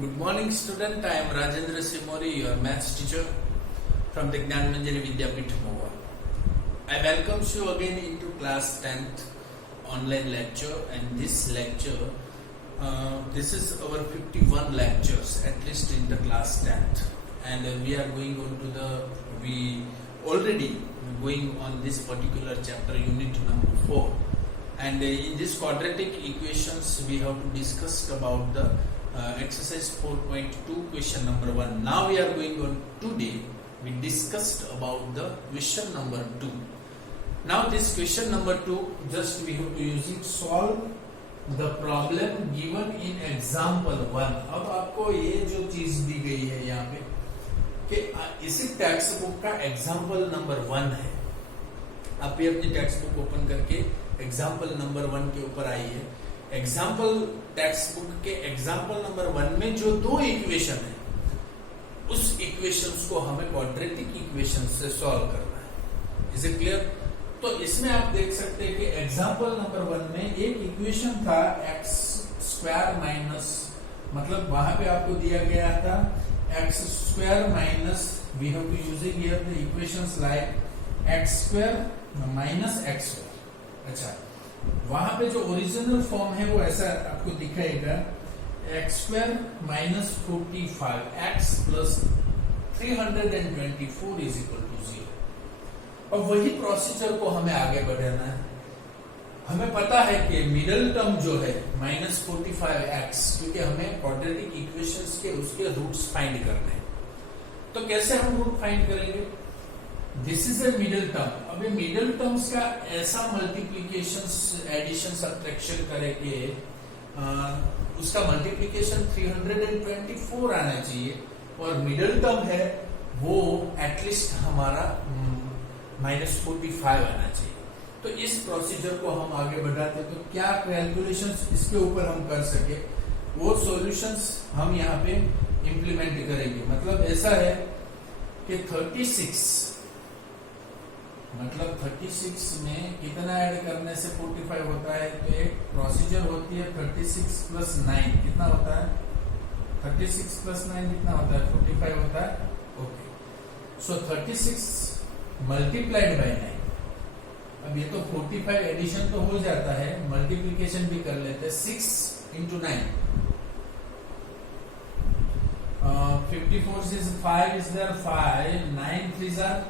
Good morning, student. I am Rajendra Simori, your maths teacher from the Gnan Manjari Vidyapith Mova. I welcome you again into class 10th online lecture, and this lecture, this is our 51 lectures, at least in the class 10th, and we are going on to we already going on this particular chapter, unit number 4, and in this quadratic equations we have to discuss about the exercise 4.2 question number 1. Now we are going on today. We discussed about the question number 2. Now this question number 2, just we have to use it, solve the problem given in example 1. अब आपको ये जो चीज दी गई है यहाँ पे कि इसी टेक्स्ट बुक का एग्जाम्पल नंबर 1 है. आप भी अपनी टेक्स्ट बुक ओपन करके एग्जाम्पल नंबर 1 के ऊपर आइए. एग्जाम्पल टेक्स्ट बुक के एग्जाम्पल नंबर 1 में जो दो इक्वेशन है, उस इक्वेशंस को हमें क्वाड्रेटिक इक्वेशन से सॉल्व करना है. Is it clear? तो इसमें आप देख सकते हैं कि एग्जाम्पल नंबर 1 में एक इक्वेशन था एक्स स्क्वायर माइनस, मतलब वहां पे आपको दिया गया था x square minus, we have to using here the equations like x square minus x square. अच्छा, वहां पे जो ओरिजिनल फॉर्म है वो ऐसा आपको दिखाएगा, x square minus 45 x plus 324 is equal to 0. और वही प्रोसीजर को हमें आगे बढ़ाना है. हमें पता है कि मिडिल टर्म जो है माइनस 45 एक्स, क्योंकि हमें क्वाड्रेटिक इक्वेशंस के उसके रूट्स फाइंड करने हैं. तो कैसे हम रूट फाइंड करेंगे? This is a middle term. अब ये मिडिल टर्म्स का ऐसा मल्टीप्लीकेशन एडिशन सब्ट्रैक्शन करेंगे, उसका मल्टीप्लीकेशन 324 आना चाहिए, और मिडिल टर्म है वो एटलीस्ट हमारा माइनस 45 आना चाहिए. तो इस प्रोसीजर को हम आगे बढ़ाते हैं. तो क्या कैलकुलेशंस इसके ऊपर हम कर सके, वो सॉल्यूशंस हम यहाँ पे इंप्लीमेंट करेंगे. मतलब ऐसा है कि 36, मतलब 36 में कितना ऐड करने से 45 होता है, तो एक प्रोसीजर होती है 36 प्लस 9 कितना होता है, 36 प्लस 9 कितना होता है, 45 होता है. Okay, so 36 multiplied by 9. अब ये तो 45 एडिशन तो हो जाता है, मल्टीप्लीकेशन भी कर लेते हैं. 6 into 9, 54 is 5 is there 5, 9 3s are,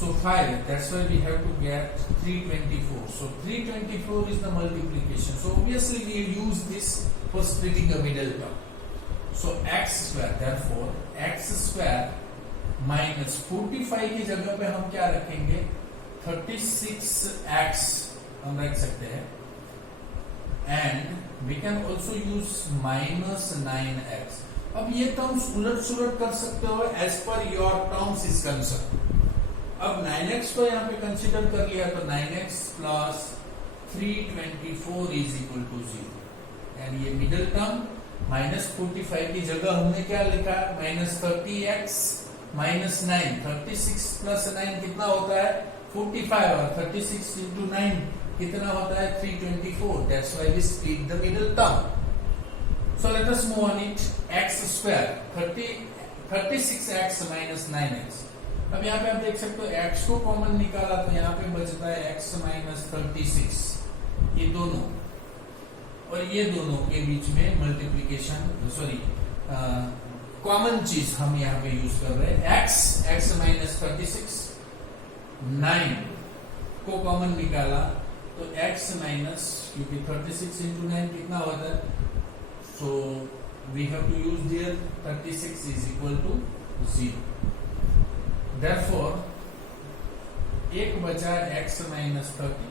so 5, that's why we have to get 324. So 324 is the multiplication. So obviously we use this for splitting a middle term. So x square, therefore x square minus 45 की जगह पे हम क्या रखेंगे, 36x हम रख सकते हैं, and we can also use minus 9x. अब ये टर्म्स उलट सुलट कर सकते हो as per your terms is concerned. अब 9x को यहाँ पे कंसिडर कर लिया, तो 9x plus 324 is equal to 0. And ये मिडिल टर्म माइनस 45 की जगह हमने क्या लिखा, माइनस 30x माइनस 9. 36 प्लस 9 कितना होता है, 45, और 36 इंटू 9 कितना होता है, 324. That's why we split the middle term. So let us move on it. X square 36x minus 9x. अब यहाँ पे आप देख सकते हो x को कॉमन निकाला, तो यहाँ पे बचता है x माइनस 36. ये दोनों और ये दोनों के बीच में मल्टीप्लीकेशन, सॉरी कॉमन चीज हम यहाँ पे यूज कर रहे हैं. x माइनस 36, 9 को कॉमन निकाला तो x माइनस, क्योंकि 36 इंटू 9 कितना होता है, so we have to use there 36 is equal to 0. Therefore, एक बचा x माइनस 30,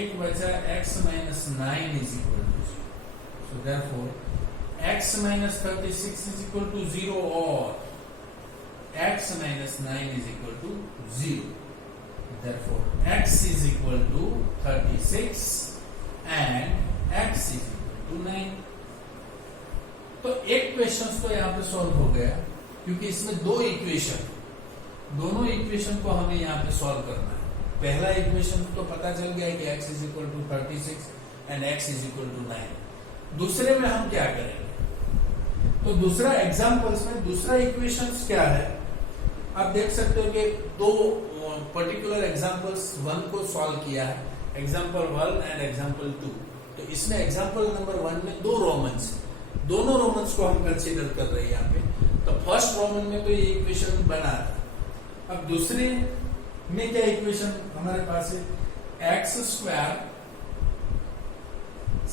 एक बचा x minus 9 is equal to 0. So therefore, x minus 36 is equal to 0 और x minus 9 is equal to 0. Therefore, x is equal to 36 and x is equal to 9. तो एक question तो यहाँ पे सॉल्व हो गया, क्योंकि इसमें दो इक्वेशन, दोनों इक्वेशन को हमें यहाँ पे सॉल्व करना है. पहला इक्वेशन तो पता चल गया कि x is equal to 36, and x is equal to 9। दूसरे में हम क्या करेंगे, तो दूसरा एग्जाम्पल्स में दूसरा इक्वेशंस क्या है आप देख सकते हो कि दो पर्टिकुलर एग्जाम्पल्स 1 को सॉल्व किया है, एग्जाम्पल 1 एंड एग्जाम्पल 2। तो इसमें एग्जाम्पल नंबर 1 में दो रोमन्स, दोनों रोमन्स को हम कंसीडर कर रहे हैं यहाँ पे। तो फर्स्ट रोमन में तो ये इक्वेशन बना था। अब दूसरे में क्या इक्वेशन हमारे पास है, एक्स स्क्वायर,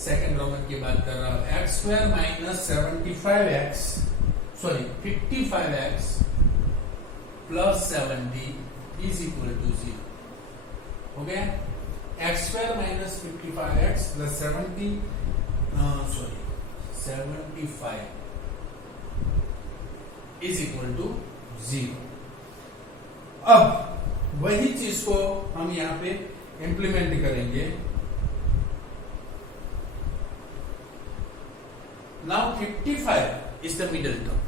सेकेंड रोमन की बात कर रहा हूं, x square minus 55x plus 70 is equal to 0 हो गया। X square minus 55x plus 75 is equal to 0। अब वही चीज को हम यहां पे इंप्लीमेंट करेंगे। Now 55 is the middle term,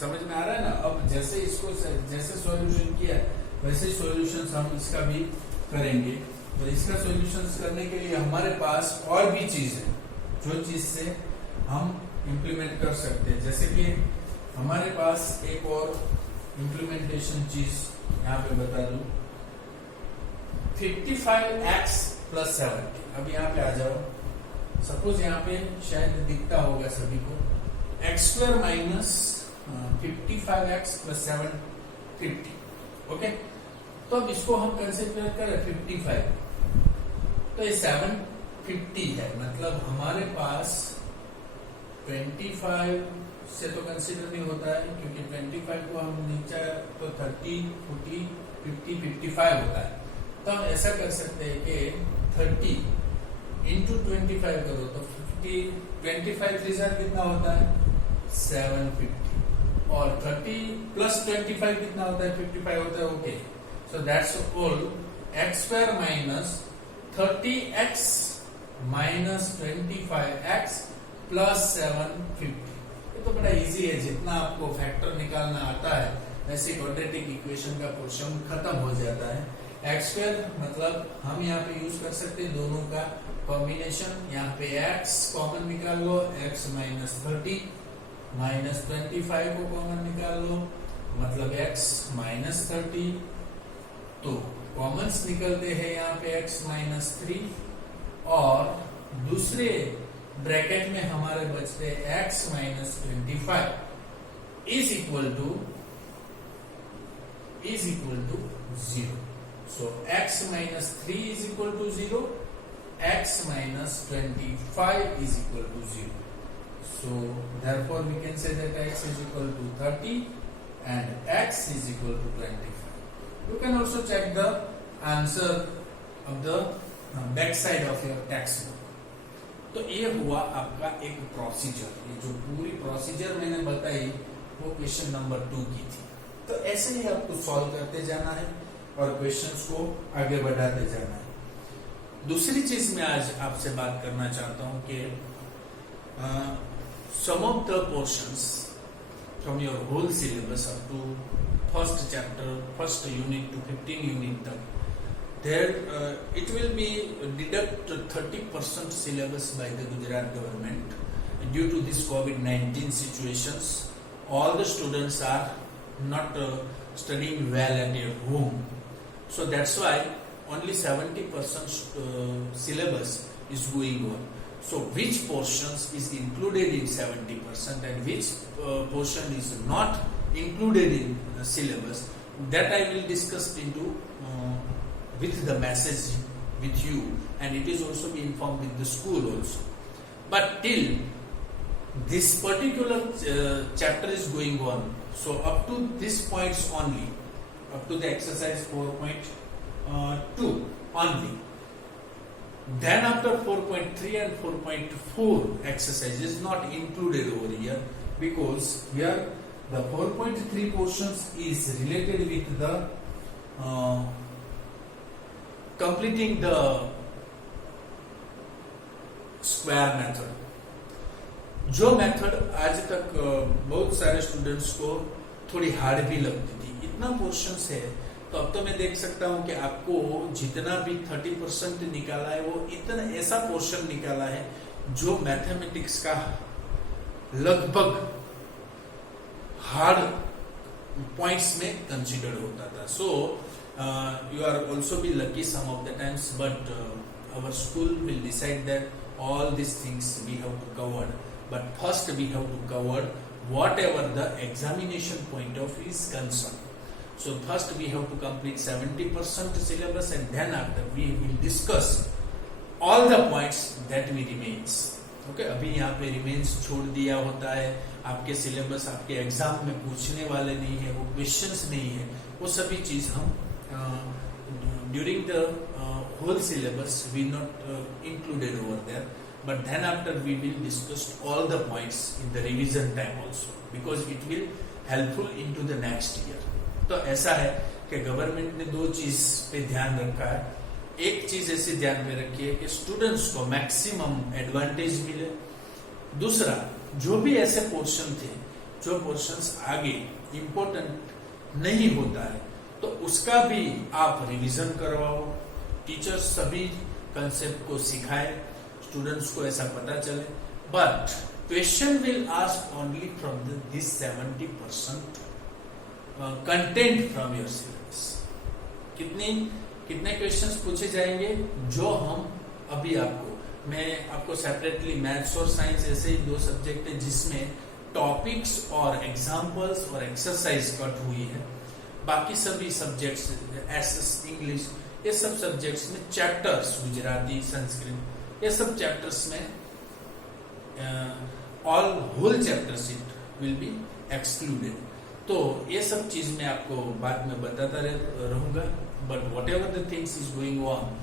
समझ में आ रहा है ना। अब जैसे इसको जैसे सॉल्यूशन किया वैसे सॉल्यूशंस हम इसका भी करेंगे। और इसका सॉल्यूशंस करने के लिए हमारे पास और भी चीज है जो चीज से हम इंप्लीमेंट कर सकते हैं। जैसे कि हमारे पास एक और इंप्लीमेंटेशन चीज यहाँ पे बता दूं, 55x प्लस 70। अब यहाँ पे आ जाओ, सपोज यहाँ पे शायद दिखता होगा सभी को, x square minus 55x plus 750। Okay, तो अब इसको हम कंसिडर करें 55, तो ये 750 है, मतलब हमारे पास 25 से तो कंसिडर नहीं होता है, क्योंकि 25 को हम नीचे तो 30, 40, 50, 55 होता है। तो हम ऐसा कर सकते हैं कि 30 इंटू 25 करो तो 50, 25 3 कितना होता है 750, और 30 प्लस 25 कितना होता है 55 होता है। Okay, so that's all. X square minus 30x minus 25x plus 750। ये तो बड़ा इजी है, जितना आपको फैक्टर निकालना आता है वैसे क्वाड्रेटिक इक्वेशन का पोर्शन खत्म हो जाता है। एक्स स्क्वायर मतलब हम यहाँ पे यूज कर सकते हैं दोनों का कॉम्बिनेशन। यहाँ पे x कॉमन निकाल लो, x माइनस 30 माइनस 25 को कॉमन निकाल लो, मतलब x माइनस 30। तो कॉमन्स निकलते हैं यहाँ पे x माइनस 3, और दूसरे ब्रैकेट में हमारे बचते x minus 25 is equal to 0। So x minus 3 is equal to 0, x minus 25 is equal to 0. So therefore we can say that x is equal to 30 and x is equal to 25. You can also check the answer of the back side of your textbook. तो ये हुआ आपका एक procedure. ये जो पूरी procedure मैंने बताई वो क्वेश्चन नंबर 2 की थी। तो ऐसे ही आपको सॉल्व करते जाना है और क्वेश्चंस को आगे बढ़ाते जाना है। दूसरी चीज मैं आज आपसे बात करना चाहता हूं कि some of the portions from your whole syllabus up to first chapter, first unit to 15 unit तक, there it will be deduct 30% syllabus by the Gujarat government due to this COVID-19 situations. All the students are not studying well at their home, so that's why only 70% syllabus is going on. So which portions is included in 70% and which portion is not included in syllabus, that I will discuss into with the message with you, and it is also be informed with the school also. But till this particular chapter is going on, so up to this points only, up to the exercise 4.2 only. Then after 4.3 and 4.4 exercise is not included over here, because here the 4.3 portions is related with the completing the square method। जो method आज तक बहुत सारे students को थोड़ी hard भी लगती थी। इतना पोर्शंस है तो अब तो मैं देख सकता हूं कि आपको जितना भी 30% निकाला है वो इतना ऐसा पोर्शन निकाला है जो मैथमेटिक्स का लगभग हार्ड पॉइंट्स में कंसिडर होता था. So you are also be lucky some of the times, but our school will decide that all these things we have to cover, but first we have to cover whatever the examination point of is concerned. So first we have to complete 70% syllabus, and then after we will discuss all the points that we remains. Okay, अभी यहाँ पे remains छोड़ दिया होता है. आपके syllabus आपके exam में पूछने वाले नहीं है, वो क्वेश्चंस नहीं है, वो सभी चीज हम during the whole syllabus we not included over there, but then after we will discuss all the points in the revision time also, because it will helpful into the next year. तो ऐसा है कि government ने दो चीज पे ध्यान रखा है. एक चीज ऐसे ध्यान में रखी है कि स्टूडेंट्स को मैक्सिमम एडवांटेज मिले. दूसरा, जो भी ऐसे पोर्शन थे, जो पोर्शंस आगे इम्पोर्टेंट नहीं होता है, तो उसका भी आप रिवीजन करवाओ. टीचर्स सभी कंसेप्ट को सिखाए, स्टूडेंट्स को ऐसा पता चले. But question will ask only from this 70% content from your syllabus. कितने क्वेश्चंस पूछे जाएंगे जो हम अभी मैं आपको सेपरेटली मैथ्स और साइंस ऐसे ही दो सब्जेक्ट है जिसमें टॉपिक्स और एग्जाम्पल्स और एक्सरसाइज कट हुई है. बाकी सभी सब्जेक्ट्स, एसएस, इंग्लिश, ये सब सब्जेक्ट्स में चैप्टर्स, गुजराती, संस्कृत, ये सब चैप्टर्स में all whole chapters it will be excluded. तो ये सब चीज मैं आपको बाद में बताता रहूंगा. But whatever the things is going on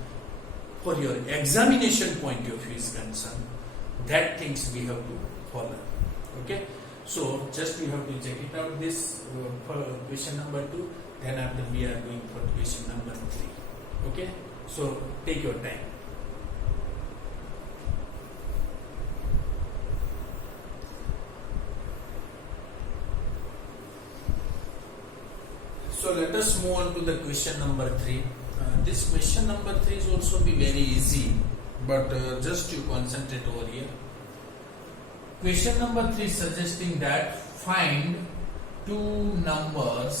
for your examination point of view is concern, that things we have to follow. Okay, so just you have to check it out this for question number 2, then after we are going for question number 3. Okay, so take your time. So let us move on to the question number 3. This question number 3 is also be very easy, but just you concentrate over here. Question number 3 suggesting that find two numbers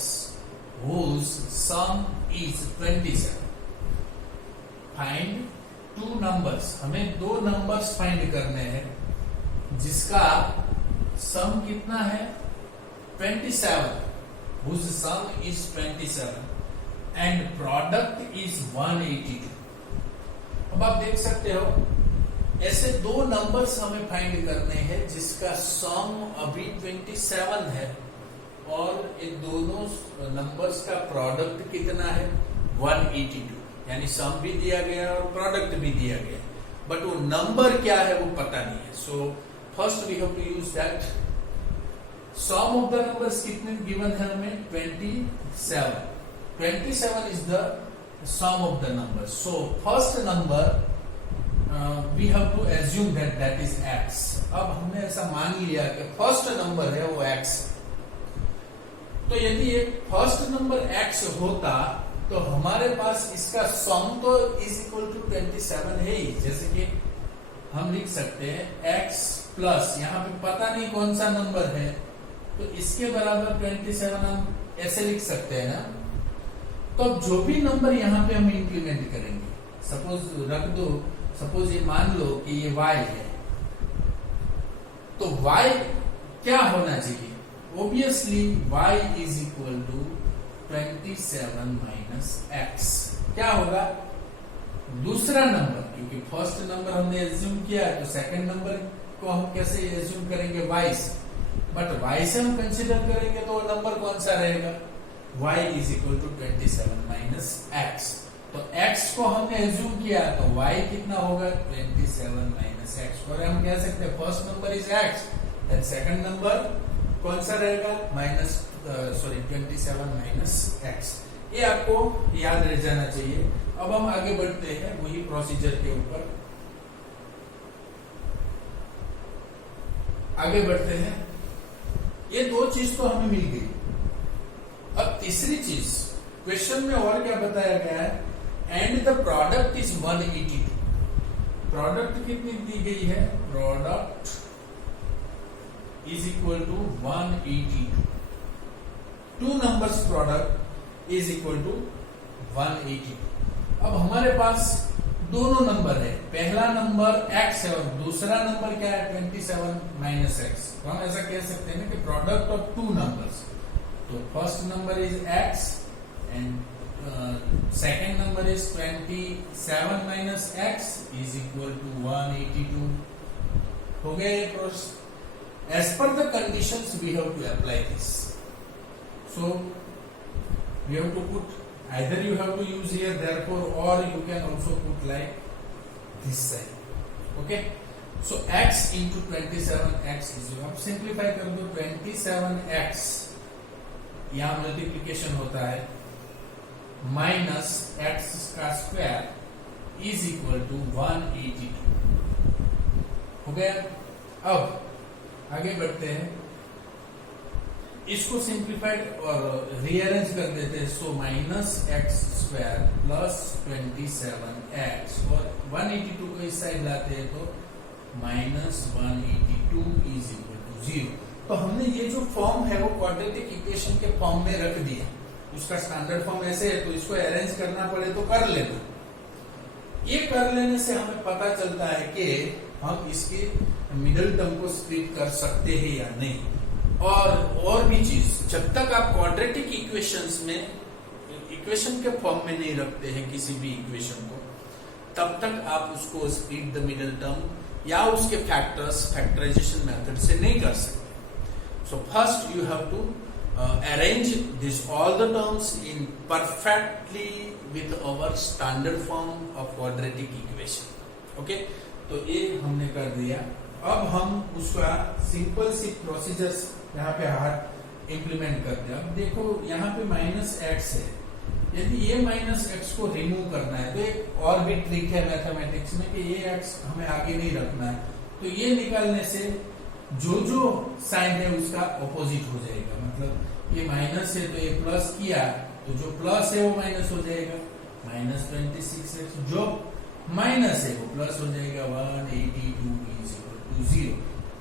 whose sum is 27. Find two numbers. हमें दो numbers find करने हैं जिसका sum कितना है 27, whose sum is 27 and product is 182. अब आप देख सकते हो ऐसे दो नंबर्स हमें फाइंड करने हैं जिसका सम अभी 27 है और ये दोनों नंबर्स का प्रोडक्ट कितना है 182. यानी सम भी दिया गया और प्रोडक्ट भी दिया गया, बट वो नंबर क्या है वो पता नहीं है. So first we have to use that. Sum of the numbers कितने गिवन है हमें 27. 27 is the sum of the number. So first number we have to assume that is x. अब हमने ऐसा मान लिया कि फर्स्ट नंबर है वो x. तो यदि ये फर्स्ट नंबर x होता तो हमारे पास इसका सम तो इज इक्वल टू 27 है ही. जैसे कि हम लिख सकते हैं x प्लस, यहाँ पे पता नहीं कौन सा नंबर है तो इसके बराबर 27 हम ऐसे लिख सकते हैं ना. तो अब जो भी नंबर यहाँ पे हम इंप्लीमेंट करेंगे, सपोज रख दो, सपोज ये मान लो कि ये y है, तो y क्या होना चाहिए? Obviously y is equal to 27 minus x. क्या होगा? दूसरा नंबर, क्योंकि फर्स्ट नंबर हमने एज्यूम किया है तो सेकंड नंबर को हम कैसे एज्यूम करेंगे y से, बट y से हम कंसिडर करेंगे तो नंबर कौन सा रहेगा? y is equal to 27 minus x. तो x को हमने एज्यूम किया तो y कितना होगा 27 माइनस x. और हम कह सकते हैं first number is x, then second number कौन सा रहेगा माइनस 27 माइनस x. ये आपको याद रह जाना चाहिए. अब हम आगे बढ़ते हैं वही प्रोसीजर के ऊपर. आगे बढ़ते हैं. ये दो चीज तो हमें मिल गई. अब तीसरी चीज क्वेश्चन में और क्या बताया गया है, and the product is 182। Product कितनी दी गई है, product is equal to 182। Two numbers product is equal to 182। अब हमारे पास दोनों नंबर है, पहला नंबर x है और दूसरा नंबर क्या है 27 माइनस x। तो हम ऐसा कह सकते हैं ना कि प्रोडक्ट ऑफ टू नंबर्स, तो first number is x and second number is 27 minus x is equal to 182। हो गया ये process. As per the conditions we have to apply this, so we have to put, either you have to use here therefore, or you can also put like this side, okay? So x into 27x is, अब simplify कर दो, 27x यहाँ multiplication होता है minus x का square is equal to 182। हो गया। अब आगे बढ़ते हैं, इसको सिंप्लीफाइड और रीअरेंज कर देते हैं। So minus x square plus 27x और 182 को इस साइड लाते हैं तो माइनस 182 इज इक्वल टू 0। तो हमने ये जो फॉर्म है वो क्वाड्रेटिक इक्वेशन के फॉर्म में रख दिया। उसका स्टैंडर्ड फॉर्म ऐसे है, तो इसको अरेंज करना पड़े तो कर लेना। ये कर लेने से हमें पता चलता है कि हम इसके मिडिल टर्म को स्प्लिट कर सकते हैं या नहीं। और भी चीज, जब तक आप क्वाड्रेटिक इक्वेशंस में इक्वेशन के फॉर्म में नहीं रखते हैं किसी भी इक्वेशन को, तब तक आप उसको स्प्लिट द मिडिल टर्म या उसके फैक्टर्स फैक्टराइजेशन मेथड से नहीं कर सकते। So first you have to arrange this all the terms in perfectly with our standard form of quadratic equation. Okay, तो ये हमने कर दिया। अब हम उसका सिंपल सी प्रोसीजर्स यहाँ पे हार्ड इम्प्लीमेंट करते हैं। अब देखो यहाँ पे माइनस एक्स है, यदि ये माइनस एक्स को रिमूव करना है तो एक और भी ट्रिक है मैथमेटिक्स में कि ये एक्स हमें आगे नहीं रखना है। तो ये निकालने से जो जो साइन है उसका ऑपोजिट हो जाएगा। मतलब ये माइनस है तो ये प्लस किया तो जो प्लस है वो माइनस हो जाएगा, माइनस 26x। जो माइनस है वो प्लस हो जाएगा, 182 इज इक्वल टू 0।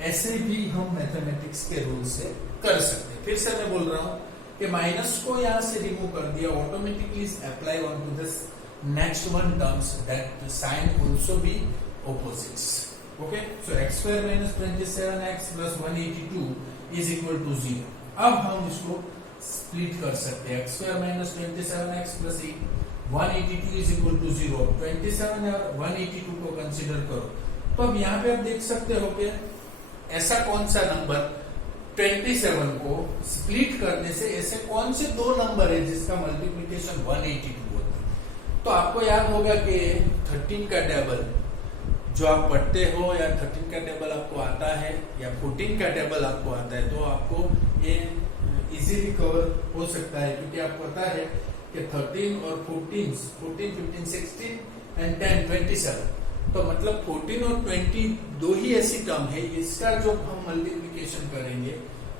ऐसे भी हम मैथमेटिक्स के रूल से कर सकते हैं। फिर से मैं बोल रहा हूं कि माइनस को यहां से रिमूव कर दिया, automatically apply on to this next one terms that sign also be opposites. Okay, so x square minus 27x plus 182 is equal to 0। अब हम इसको स्प्लिट कर सकते हैं, x square minus 27x plus 182 is equal to 0। 27 और 182 को consider करो। तो अब यहाँ पे आप देख सकते हो कि ऐसा कौन सा नंबर 27 को स्प्लिट करने से ऐसे कौन से दो नंबर है जिसका मल्टीप्लिकेशन 182 होता है। तो आपको याद होगा कि 13 का टेबल जो आप पढ़ते हो, या 13 का टेबल आपको आता है या 14 का टेबल आपको आता है, तो आपको ये इजीली कवर हो सकता है, क्योंकि आपको पता है कि 13 और 14, 15, 16 एंड 10, 27। तो मतलब 14 और 20 दो ही ऐसी टर्म है, इसका जो हम मल्टीप्लिकेशन करेंगे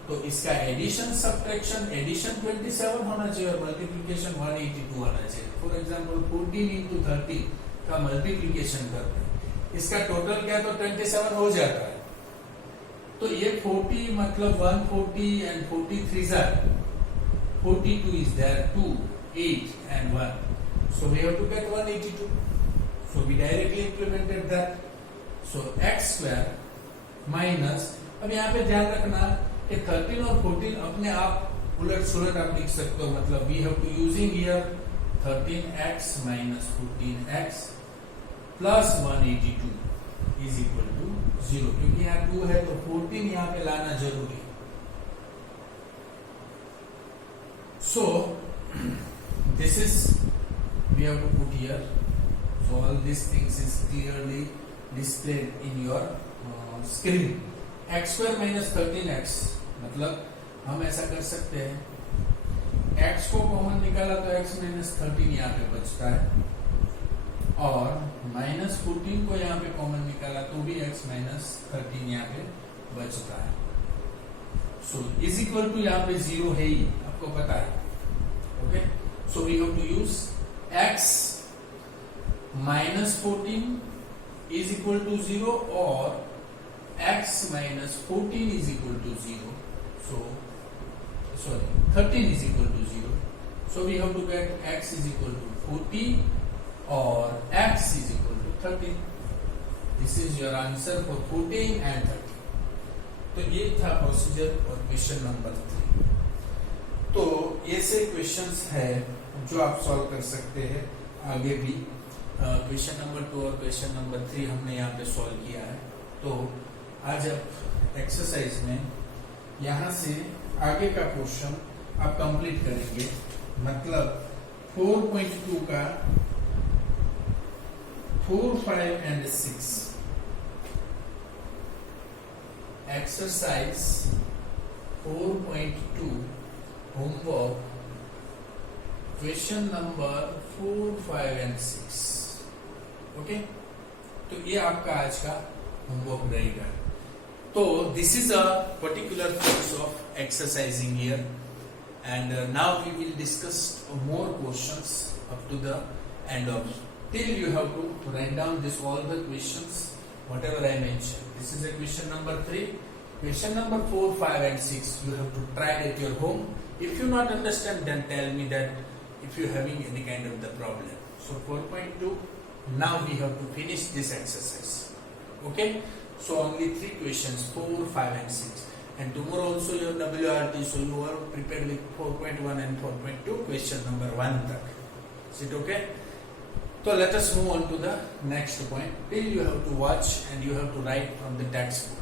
तो इसका एडिशन सब्ट्रैक्शन, एडिशन 27 होना चाहिए और मल्टीप्लिकेशन 182 होना चाहिए। फॉर एग्जांपल 14 into 30 का मल्टीप्लिकेशन करते हैं, इसका टोटल क्या तो 27 हो जाता है। तो ये 40 मतलब 140 and 43 are 42 is there, 2, 8 and 1. So we have to get 182. So we directly implemented that. So x square minus, अब यहाँ पे ध्यान रखना कि 13 और 14 अपने आप उलट सुलट आप लिख सकते हो। मतलब we have to using here 13x minus 14x plus 182 is equal to 0, क्योंकि यहाँ 2 है तो 14 यहाँ पे लाना जरूरी है। So this is we have to put here. So all these things is clearly displayed in your screen. x square minus 13x, मतलब हम ऐसा कर सकते हैं, x को कॉमन निकाला तो x minus 13 यहाँ पे बचता है, और minus 14 को यहाँ पे कॉमन निकाला तो भी x minus 13 यहाँ पे बचता है। So is equal to यहाँ पे 0 है ही, आपको पता है। Okay, So we have to use x minus 14 is equal to 0 or x minus 14 is equal to 0. So, sorry, 13 is equal to 0. So we have to get x is equal to 40 or x is equal to 13. This is your answer for 14 and 13. तो ये था procedure और question number 3. तो ये से questions है जो आप सॉल्व कर सकते हैं आगे भी. क्वेश्चन नंबर 2 और क्वेश्चन नंबर 3 हमने यहाँ पे सॉल्व किया है. तो आज आप एक्सरसाइज में यहाँ से आगे का पोर्शन आप कंप्लीट करेंगे. मतलब 4.2 का 4, 5 and 6 exercise 4.2 homework question number 4, 5 and 6. Okay, तो ये आपका आज का होमवर्क रहेगा. तो this is a particular course of exercising here and now we will discuss more questions up to the end of till you have to write down this all the questions whatever I mentioned. This is a question number 3. Question number 4, 5 and 6 you have to try it at your home. If you not understand, then tell me that if you having any kind of the problem. So 4.2, now we have to finish this exercise. Okay, so only 3 questions, 4, 5 and 6, and tomorrow also your WRT, so you are prepared with 4.1 and 4.2 question number 1 tak. Is it okay? So let us move on to the next point. Till you have to watch and you have to write from the textbook.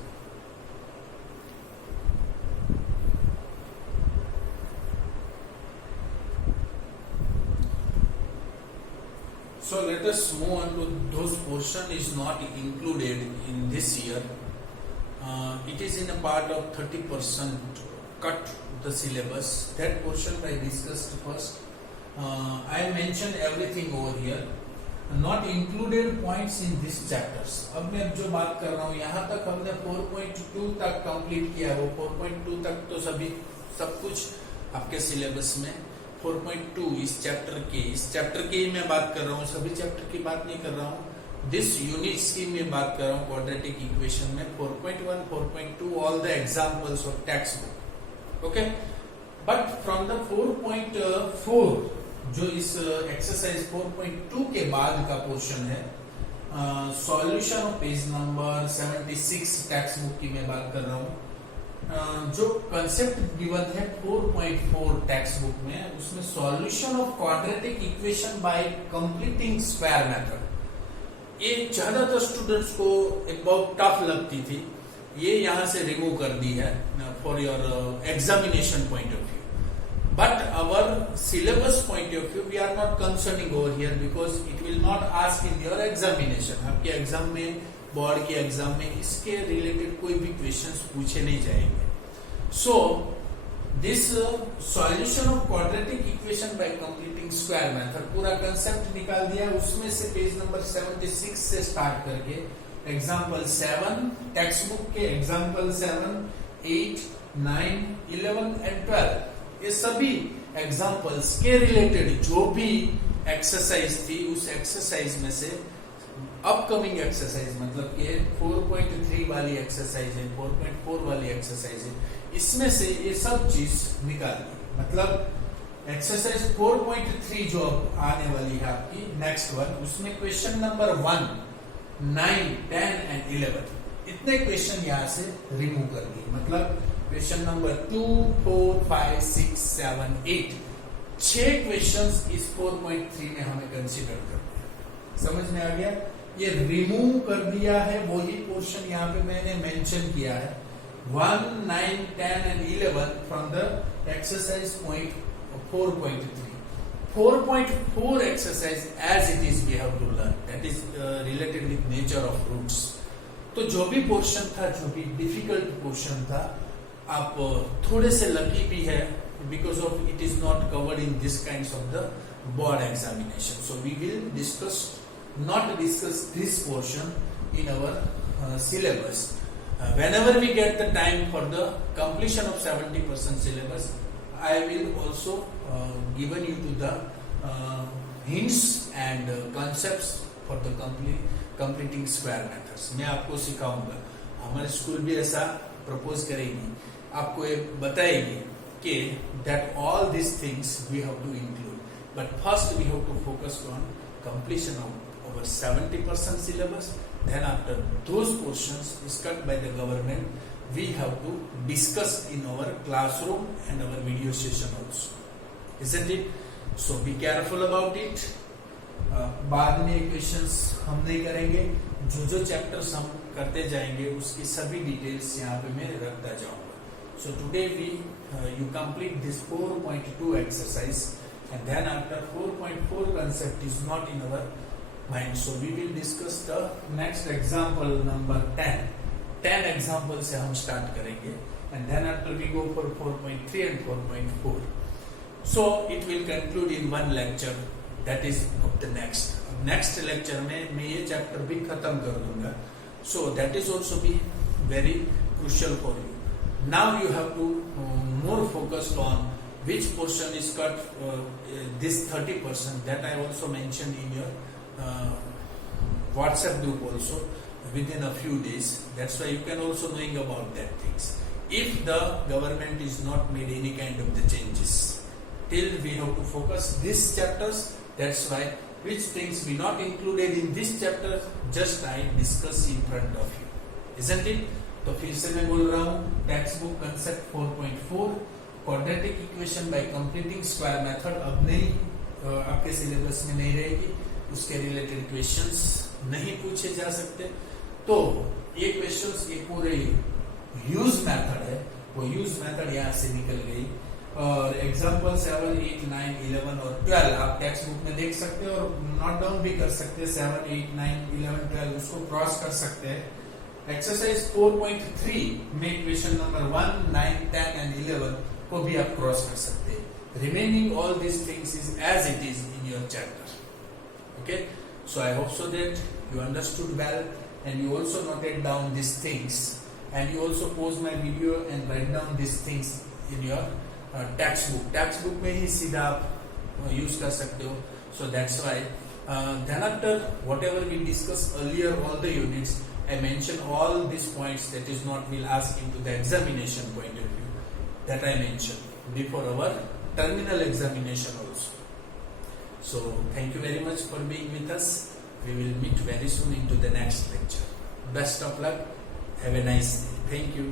So let us move on to those portion is not included in this year. It is in a part of 30% cut the syllabus. That portion I discussed first. I mentioned everything over here. Not included points in this chapters. अब मैं जो बात कर रहा हूँ यहाँ तक हमने 4.2 तक कंप्लीट किया. वो 4.2 तक तो सब कुछ आपके सिलेबस में 4.2 इस चैप्टर के ही मैं बात कर रहा हूँ. सभी चैप्टर की बात नहीं कर रहा हूँ. दिस यूनिट्स की मैं बात कर रहा हूँ. क्वाड्रेटिक इक्वेशन में 4.1, 4.2 all the examples of text book. Okay, but from the 4.4 जो इस एक्सरसाइज 4.2 के बाद का पोर्शन है, solution of page number 76 text book की मैं बात कर रहा हूँ. जो कंसेप्ट गिवन है 4.4 टेक्स्ट बुक में, उसमें solution of quadratic equation by completing square method, ये ज्यादातर स्टूडेंट्स को एक बहुत टफ लगती थी. ये यहां से रिमूव कर दी है for your examination point of view. But our syllabus point of view, we are not concerning over here because it will not ask in your examination. आपके एग्जाम में, बोर्ड के एग्जाम में इसके रिलेटेड कोई भी questions पूछे नहीं जाएंगे. So this solution of quadratic equation by completing square method पूरा कंसेप्ट निकाल दिया. उसमें से पेज नंबर 76 से स्टार्ट करके एग्जाम्पल 7 टेक्स्ट बुक के एग्जाम्पल 7, 8, 9, 11 एंड 12 ये सभी एग्जाम्पल्स के रिलेटेड जो भी एक्सरसाइज थी उस एक्सरसाइज में से अपकमिंग एक्सरसाइज मतलब कि 4.3 वाली एक्सरसाइज है, 4.4 वाली एक्सरसाइज है, इसमें से ये सब चीज निकाल दी. मतलब एक्सरसाइज 4.3 जो अब आने वाली है आपकी नेक्स्ट वन, उसमें क्वेश्चन नंबर 1, 9, 10 एंड 11 इतने क्वेश्चन यहाँ से रिमूव कर दिए. मतलब क्वेश्चन नंबर 2, 4, 5, 6, 7, 8 6 क्वेश्चंस इस 4.3 में हमें कंसीडर करते हैं. समझ में आ गया? ये रिमूव कर दिया है. वही पोर्शन यहाँ पे मैंने मेंशन किया है 1, 9, 10 and 11 from the exercise 4.3. 4.4 exercise as it is we have to learn, that is related with nature of roots. तो जो भी पोर्शन था, जो भी डिफिकल्ट पोर्शन था, आप थोड़े से लकी भी है because of it is not covered in this kinds of the board examination. So we will not discuss this portion in our syllabus. Whenever we get the time for the completion of 70% syllabus, I will also given you to the hints and concepts for the completing square methods. मैं आपको सिखाऊंगा. हमारे school भी ऐसा propose करेगी, आपको ये बताएगी कि that all these things we have to include. But first we have to focus on completion of our 70% syllabus. Then after those portions is cut by the government, we have to discuss in our classroom and our video session also. Isn't it? So be careful about it. बाद में equations हम नहीं करेंगे. जो chapters हम करते जाएंगे उसकी सभी डिटेल्स यहाँ पे मैं रखता जाऊंगा. So today you complete this 4.2 exercise, and then after 4.4 concept is not in our mind. So we will discuss the next example number 10. 10 examples से हम start करेंगे, and then after we go for 4.3 and 4.4. So it will conclude in one lecture, that is of the next. Next lecture में मैं ये chapter भी खत्म कर दूंगा. So that is also be very crucial for you. Now you have to more focused on which portion is cut. This 30% that I also mentioned in your WhatsApp group also within a few days. That's why you can also knowing about that things. If the government is not made any kind of the changes, till we have to focus these chapters. That's why which things we not included in this chapter, just I discuss in front of you, isn't it? तो फिर से मैं बोल रहा हूँ, text book concept 4.4 quadratic equation by completing square method अब नहीं आपके सिलेबस में नहीं रहेगी. उसके रिलेटेड क्वेश्चंस नहीं पूछे जा सकते. तो ये क्वेश्चंस ये पूरे यूज मेथड है, वो यूज मेथड यहाँ से निकल गई. और एग्जाम्पल 7, 8, 9, 11 और 12 आप टेक्स्ट बुक में देख सकते हो और नोट डाउन भी कर सकते हैं. 7, 8, 9, 11, 12 उसको क्रॉस कर सकते हैं. एक्सरसाइज 4.3 में क्वेश्चन नंबर 1, 9, 10 एंड 11 को भी आप क्रॉस कर सकते हैं. Remaining all this things is as it is in your chapter. Okay, so I hope so that you understood well and you also noted down this things and you also pause my video and write down this things in your textbook. Textbook में ही सीधा आप use कर सकते हो. So that's why then after whatever we discussed earlier all the units, I mention all these points that is not will ask into the examination point of view that I mentioned before our terminal examination also. So thank you very much for being with us. We will meet very soon into the next lecture. Best of luck. Have a nice day. Thank you.